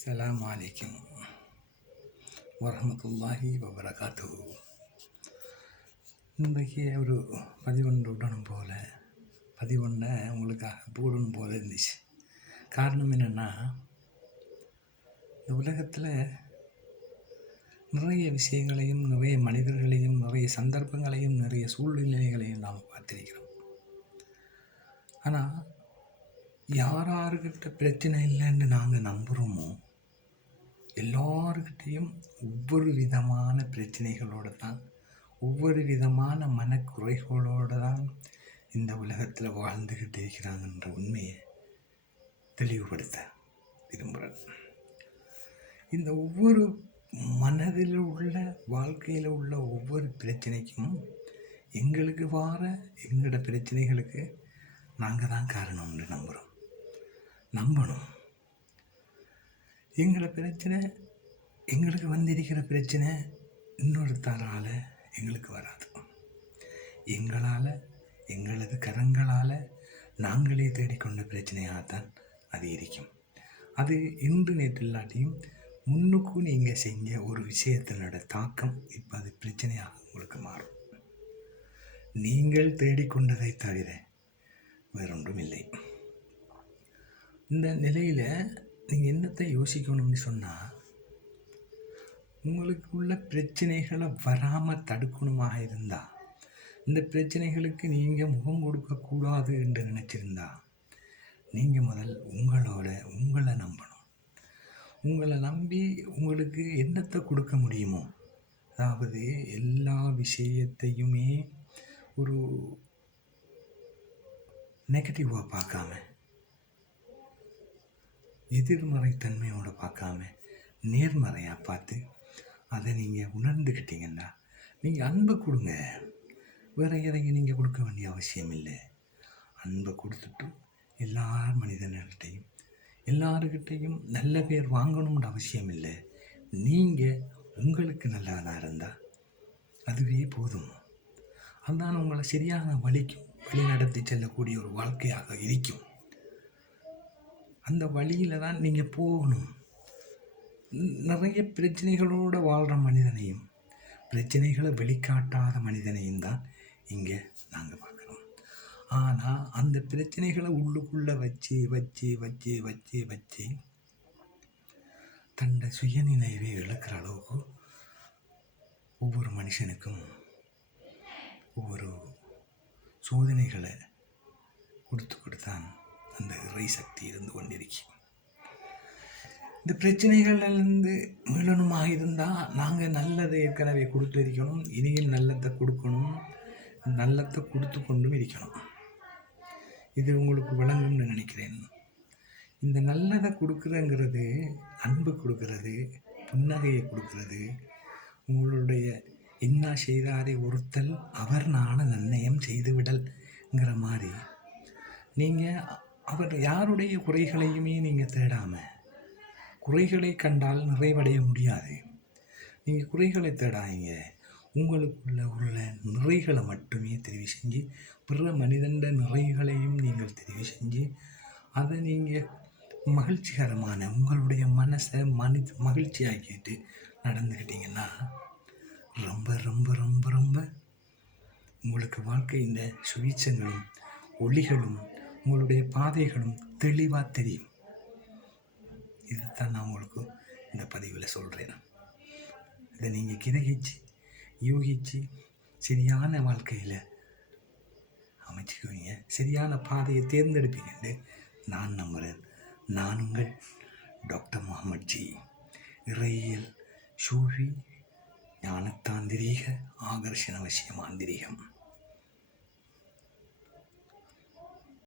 அஸ்ஸலாமு அலைக்கும் வரஹ்மத்துல்லாஹி வபரகாத்துஹு. இன்றைக்கு ஒரு பதிவொன்றை உங்களுக்காக போடணும் போல இருந்துச்சு. காரணம் என்னென்னா, இந்த உலகத்தில் நிறைய விஷயங்களையும், நிறைய மனிதர்களையும், நிறைய சந்தர்ப்பங்களையும், நிறைய சூழ்நிலைகளையும் நாம் பார்த்திருக்கிறோம். ஆனால் யார்கிட்ட பிரச்சனை இல்லைன்னு நாங்கள் நம்புகிறோமோ எல்லாருக்கிட்டையும் ஒவ்வொரு விதமான பிரச்சனைகளோடு தான், ஒவ்வொரு விதமான மனக்குறைகளோடு தான் இந்த உலகத்தில் வாழ்ந்துக்கிட்டு இருக்கிறாங்கன்ற உண்மையை தெளிவுபடுத்த விரும்புகிறேன். இந்த ஒவ்வொரு மனதில் உள்ள, வாழ்க்கையில் உள்ள ஒவ்வொரு பிரச்சனைக்கும் எங்களோட பிரச்சனைகளுக்கு நாங்கள் தான் காரணம்னு நம்பணும். எங்களுக்கு வந்திருக்கிற பிரச்சனை இன்னொருத்தரால் எங்களுக்கு வராது. எங்களது கரங்களால் நாங்களே தேடிக்கொண்ட பிரச்சனையாகத்தான் அது இருக்கும். அது இன்று நேற்று இல்லாட்டியும் முன்னுக்கும் நீங்கள் செஞ்ச ஒரு விஷயத்தினோட தாக்கம் இப்போ அது பிரச்சனையாக உங்களுக்கு மாறும். நீங்கள் தேடிக்கொண்டதை தவிர வேறொன்றும் இல்லை. இந்த நிலையில் நீங்கள் என்னத்தை யோசிக்கணும்னு சொன்னால், உங்களுக்கு உள்ள பிரச்சனைகளை வராமல் தடுக்கணுமாக இருந்தால், இந்த பிரச்சனைகளுக்கு நீங்கள் முகம் கொடுக்கக்கூடாது என்று நினச்சிருந்தா, நீங்கள் முதல் உங்களை நம்பணும். உங்களை நம்பி உங்களுக்கு என்னத்தை கொடுக்க முடியுமோ, அதாவது எல்லா விஷயத்தையுமே ஒரு நெகட்டிவாக பார்க்காம, எதிர்மறை தன்மையோடு பார்க்காம நேர்மறையாக பார்த்து அதை நீங்கள் உணர்ந்துக்கிட்டீங்கன்னா நீங்கள் அன்பை கொடுங்க. வேறு எதையும் நீங்கள் கொடுக்க வேண்டிய அவசியம் இல்லை. அன்பை கொடுத்துட்டு எல்லாருக்கிட்டையும் நல்ல பேர் வாங்கணும்னு அவசியம் இல்லை. நீங்கள் உங்களுக்கு நல்லதாக இருந்தால் அதுவே போதும். அதுதான் உங்களை சரியான வழி நடத்தி செல்லக்கூடிய ஒரு வாழ்க்கையாக இருக்கும். அந்த வழியில் தான் நீங்கள் போகணும். நிறைய பிரச்சனைகளோடு வாழ்கிற மனிதனையும், பிரச்சனைகளை வெளிக்காட்டாத மனிதனையும் தான் இங்கே நாங்கள் பார்க்குறோம். ஆனால் அந்த பிரச்சனைகளை உள்ளுக்குள்ளே வச்சு தன்னை சுயநினைவை இழக்கிற அளவுக்கு ஒவ்வொரு மனுஷனுக்கும் ஒவ்வொரு சோதனைகளை கொடுத்தான் அந்த இறை சக்தி இருந்து கொண்டிருக்கு. இந்த பிரச்சனைகள்லேருந்து மீளணுமாக இருந்தால் நாங்கள் நல்லதை ஏற்கனவே கொடுத்து இருக்கணும். இனியும் நல்லதை கொடுக்கணும், நல்லதை கொடுத்து கொண்டும் இருக்கணும். இது உங்களுக்கு விளங்கும்னு நினைக்கிறேன். இந்த நல்லதை கொடுக்குறங்கிறது, அன்பு கொடுக்கறது, புன்னகையை கொடுக்கறது, உங்களுடைய இன்னா செய்தாரை ஒருத்தல் அவர் நாண நன்னயம் செய்துவிடல்ங்கிற மாதிரி நீங்கள் அவர் யாருடைய குறைகளையுமே நீங்கள் தேடாமல், குறைகளை கண்டால் நிறைவடைய முடியாது. நீங்கள் குறைகளை தேடாதீங்க. உங்களுக்குள்ள உள்ள நிறைகளை மட்டுமே தெரிவு செஞ்சு, பிற மனிதன் நிறைகளையும் நீங்கள் தெரிவு செஞ்சு, அதை நீங்கள் மகிழ்ச்சிகரமான உங்களுடைய மனசை மகிழ்ச்சியாக்கிட்டு நடந்துக்கிட்டீங்கன்னா ரொம்ப ரொம்ப ரொம்ப ரொம்ப உங்களுக்கு வாழ்க்கை இந்த சுவீச்சங்களும் ஒளிகளும் உங்களுடைய பாதைகளும் தெளிவாக தெரியும். இதைத்தான் நான் உங்களுக்கு இந்த பதிவில் சொல்கிறேன். இதை நீங்கள் கிரகிச்சு யூகிச்சு சரியான வாழ்க்கையில் அமைச்சுக்குவீங்க, சரியான பாதையை தேர்ந்தெடுப்பீங்கன்னு நான் நம்புகிறேன். நான் உங்கள் டாக்டர் முகமது ஜி, இறையியல், சூஃபி, ஞானத்தாந்திரீக, ஆகர்ஷண வசிய மாந்திரீகம்.